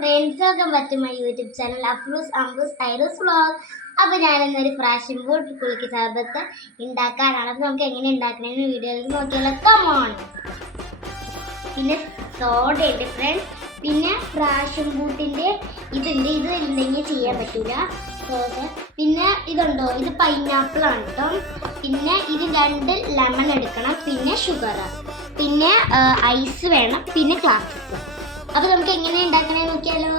Friends welcome back to my YouTube channel Afroos Amboos Airoos vlog. അപ്പോൾ ഞാനിന്നൊരു passion boot കുലുക്കി സർബത്ത് ഉണ്ടാക്കാനാണ്. അപ്പോൾ നമുക്ക് എങ്ങനെ ഉണ്ടാക്കണമെന്ന് വീഡിയോയിൽ നോക്കിയാലോ. കമോൺ. പിന്നെ സോഡ ഉണ്ട് ഫ്രണ്ട്സ്. പിന്നെ ഫ്രാഷൻ ബൂട്ടിൻ്റെ ഇതുണ്ട്. ഇത് ഇല്ലെങ്കിൽ ചെയ്യാൻ പറ്റൂല സോസ്. പിന്നെ ഇതുണ്ടോ, ഇത് പൈനാപ്പിൾ ആണ് കേട്ടോ. പിന്നെ ഇത് 2 ലെമൺ എടുക്കണം. പിന്നെ ഷുഗർ, പിന്നെ ഐസ് വേണം, പിന്നെ ക്ലാസിക്. അപ്പൊ നമുക്ക് എങ്ങനെ ഉണ്ടാക്കണേ നോക്കിയാലോ.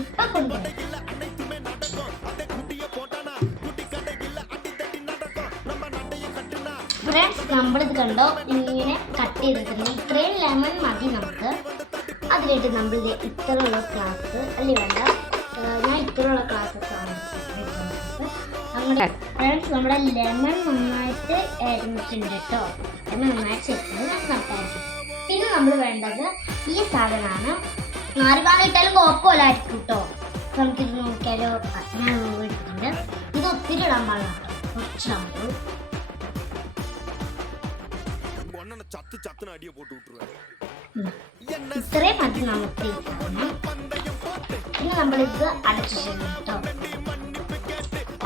ഇപ്പൊ കൊണ്ടുപോകും ഫ്രണ്ട്സ്, നമ്മളിത് കണ്ടോ ഇങ്ങനെ കട്ട് ചെയ്തിട്ടുണ്ട്. ഇത്രയും ലെമൺ മതി നമുക്ക്. അതിലിട്ട് നമ്മൾ ഇത്രയുള്ള ക്ലാസ് അല്ലേ വേണ്ട, ഞാൻ ഇത്രയുള്ള ക്ലാസ്സസ് ആണ് അങ്ങനെ. ഫ്രണ്ട്സ്, നമ്മുടെ ലെമൺ നന്നായിട്ട് അരിഞ്ഞിട്ടുണ്ട് കേട്ടോ. ലെമൺ നന്നായിട്ട് ചേർക്കുന്നത് നന്നായിട്ട്. പിന്നെ നമ്മൾ വേണ്ടത് ഈ സാധനമാണ്. 4 ഭാഗം ഇട്ടാലും കുഴപ്പമില്ലായിരിക്കും കേട്ടോ. നമുക്കിത് നോക്കിയാലോ. ഞാൻ എടുത്തിട്ടുണ്ട്. ഇത് ഒത്തിരി ഇടാൻ പാടില്ല, കുറച്ചാകുമ്പോൾ ഇത്രയും മതി നമുക്ക് ഈ സാധനം. പിന്നെ നമ്മളിത് അടച്ചിട്ടുണ്ട് കേട്ടോ.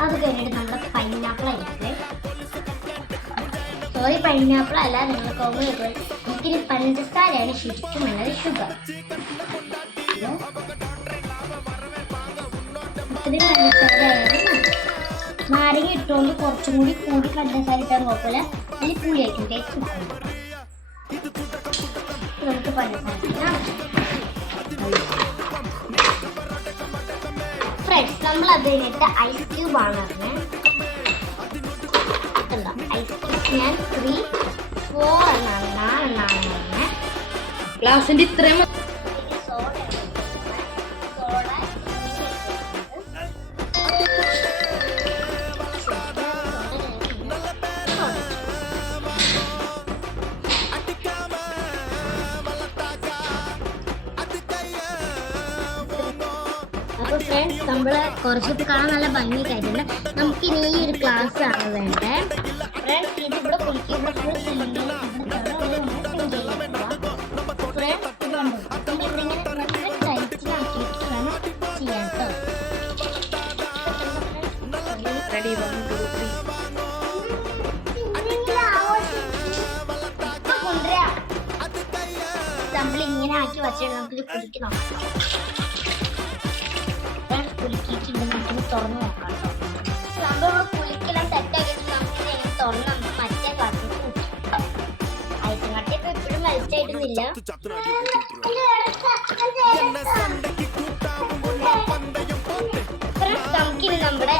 അത് കഴിഞ്ഞിട്ട് നമ്മുടെ പൈനാപ്പിൾ ആയിരിക്കും. സോറി, പൈനാപ്പിൾ അല്ല, നിങ്ങൾ കോമൺ. എനിക്കിനി പഞ്ചസാരയാണ് ശരിക്കും വേണ്ടത്, ഷുഗർ. ഇത്തിരി പഞ്ചസാരയാണ്. നാരങ്ങ ഇട്ടുകൊണ്ട് കുറച്ചും കൂടി പഞ്ചസാര ഇട്ടാൽ കുഴപ്പമില്ല. അതിൽ പുളിയായിരിക്കും ടേസ്റ്റ്. നമുക്ക് പഞ്ചസാര ഫ്രണ്ട്സ്, നമ്മൾ അത് കഴിഞ്ഞിട്ട് ഐസ് ക്യൂബ് ആണ് പറഞ്ഞത്. ഐസ് ക്യൂബ് ഞാൻ 3, 4 4 പറഞ്ഞത്. ഗ്ലാസിന്റെ ഇത്രയും അപ്പോൾ ഫ്രണ്ട്സ്, നമ്മൾ കുറച്ചിട്ട് കാണാൻ നല്ല ഭംഗി കഴിഞ്ഞിട്ടുണ്ട്. നമുക്കിനി ഈ ഒരു ക്ലാസ് ആണ് വേണ്ടത്. ഫ്രണ്ട്സ്, ഇത് ഇവിടെ കുളിക്കുക. ഇവിടെ ഫുൾ ഫ്രണ്ട്സ്, ടൈറ്റിലാക്കിയിട്ട് വേണം ചെയ്യാൻ കേട്ടോ. നമ്മളിങ്ങനെ ആക്കി വെച്ചിട്ട് നമുക്കിത് കുളിക്കണം. കുലുക്കിയിട്ടുണ്ട്. നമുക്കിത് തുറന്ന് നോക്കാം കേട്ടോ. നമ്മളിവിടെ കുലിക്കെല്ലാം സെറ്റാക്കിയിട്ട് നമുക്കിത് തുറന്ന് നമുക്ക് മറ്റേ ക്ലാസ്സിൽ ഐറ്റം കട്ടിയൊക്കെ ഇപ്പോഴും വലിച്ചായിട്ടൊന്നുമില്ല. നമുക്കിനി നമ്മുടെ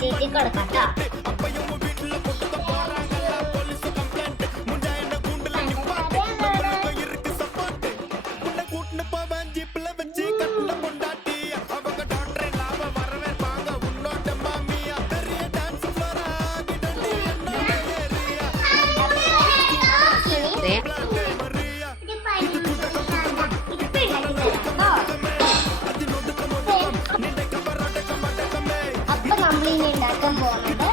തീറ്റി കൊടുക്കാം കേട്ടോ. അപ്പൊ നമ്മളിനി ഉണ്ടാക്കാൻ പോകുന്നത്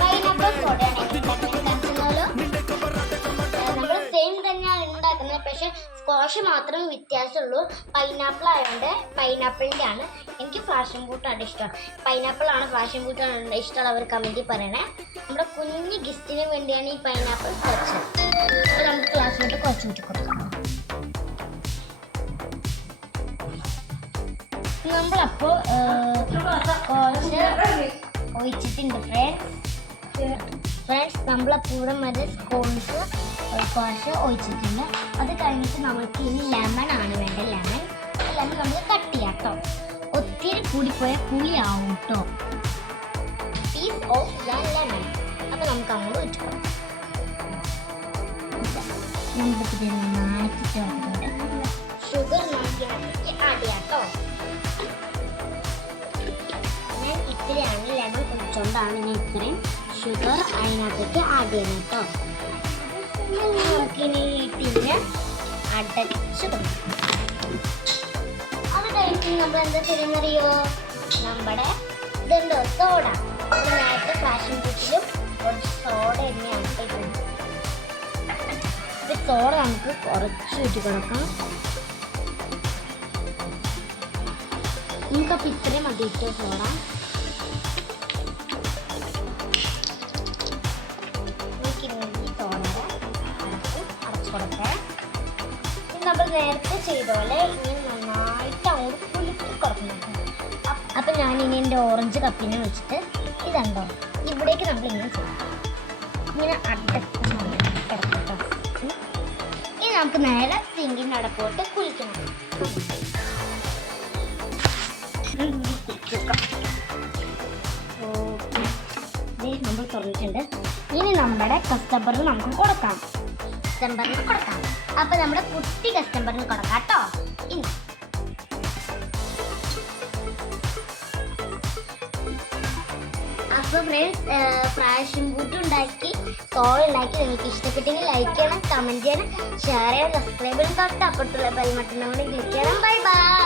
പൈനാപ്പിൾ സോഡയാണ്. നമ്മൾ സെയിം തന്നെയാണ് ഉണ്ടാക്കുന്നത്, പക്ഷെ സ്ക്വാഷ് മാത്രം വ്യത്യാസമുള്ളൂ. പൈനാപ്പിൾ ആയതുകൊണ്ട് പൈനാപ്പിളിൻ്റെ ആണ്. എനിക്ക് ഫ്രാഷൻ ബൂട്ടാണ് ഇഷ്ടം. പൈനാപ്പിൾ ആണ് ഫ്രാഷൻ ബൂട്ടാണ് ഇഷ്ടമുള്ളവർ കമൻറ്റിൽ പറയണേ. നമ്മുടെ കുഞ്ഞു ഗിഫ്റ്റിന് വേണ്ടിയാണ് ഈ പൈനാപ്പിൾ കുറച്ചത്. അപ്പോൾ നമുക്ക് ക്ലാസ്സിലോട്ട് കുറച്ച് കൂട്ടി കൊടുക്കാം. നമ്മളപ്പോൾ കുറച്ച് ഒഴിച്ചിട്ടുണ്ട് ഫ്രണ്ട്സ്. നമ്മളപ്പോൾ ഇവിടെ മറ്റേ സ്കോൺസ് കുറച്ച് ഒഴിച്ചിട്ടുണ്ട്. അത് കഴിഞ്ഞിട്ട് നമുക്ക് ഇനി ലെമൺ ആണ് വേണ്ടത്. ലെമൺ നമുക്ക് കട്ട് ചെയ്യാം കേട്ടോ. ഒത്തിരി കൂടിപ്പോയാൽ പുളിയാവും കേട്ടോ. Piece of the lemon. അപ്പോൾ നമുക്ക് അങ്ങോട്ട് ഒഴിച്ചു കൊടുക്കാം. നമുക്ക് മാറ്റിട്ട് ഷുഗർ നമുക്ക് ആഡ് ചെയ്യാം കേട്ടോ. ഇത്രയാണ് ലെമൺ കുടിച്ചുകൊണ്ടാണ് ഞാൻ ഇത്രയും ഷുഗർ അതിനകത്തേക്ക് ആഡ് ചെയ്യുന്നത് കേട്ടോ. നമുക്കിനി പിന്നെ അടച്ചു കൊടുക്കാം. അത് കഴിഞ്ഞിട്ട് നമ്മൾ എന്താ ചെയ്യുന്നറിയോ, നമ്മുടെ ഇതുണ്ടോ സോഡ. നേരത്തെ ഫ്രാഷൻ ബൂട്ടിലും കുറച്ച് സോഡ തന്നെയാണ് സോഡ നമുക്ക് കുറച്ച് ഇട്ട് കൊടുക്കാം. നമുക്കപ്പോൾ ഇത്രയും മതി ഇട്ട് സോഡ. അടച്ചു കൊടുക്കേ. നമ്മൾ നേരത്തെ ചെയ്ത പോലെ ഇങ്ങനെ നന്നായിട്ട് അങ്ങോട്ട് കുലുക്കി കൊടുക്കണം. അപ്പം ഞാനിനി എൻ്റെ ഓറഞ്ച് കപ്പിനെ വെച്ചിട്ട് ഇതുണ്ടോ ഇവിടേക്ക് നമ്മളിങ്ങനെ ചെയ്യും. ഇങ്ങനെ കിടക്കട്ടോ. ഇനി നമുക്ക് നേരെ സിങ്കിൻ്റെ അടപ്പോട്ട് കുലിക്കണം. നമ്മൾ തുറന്നിട്ടുണ്ട്. ഇനി നമ്മുടെ കസ്റ്റമറിന് നമുക്ക് കൊടുക്കാം. അപ്പൊ നമ്മുടെ കുട്ടി കസ്റ്റമറിന് കൊടുക്കാം കേട്ടോ. ഇനി അപ്പോൾ ഫ്രണ്ട്സ്, ഫ്രാഷൻ ബൂട്ട് ഉണ്ടാക്കി സോൾ ഉണ്ടാക്കി നിങ്ങൾക്ക് ഇഷ്ടപ്പെട്ടെങ്കിൽ ലൈക്ക് ചെയ്യണം, കമന്റ് ചെയ്യണം, ഷെയർ ചെയ്യണം, സബ്സ്ക്രൈബ് ചെയ്യണം, തൊട്ട് അപ്പുറത്തുള്ള ബെൽ ബട്ടൺ കൂടി ക്ലിക്ക് ചെയ്യണം. Bye bye.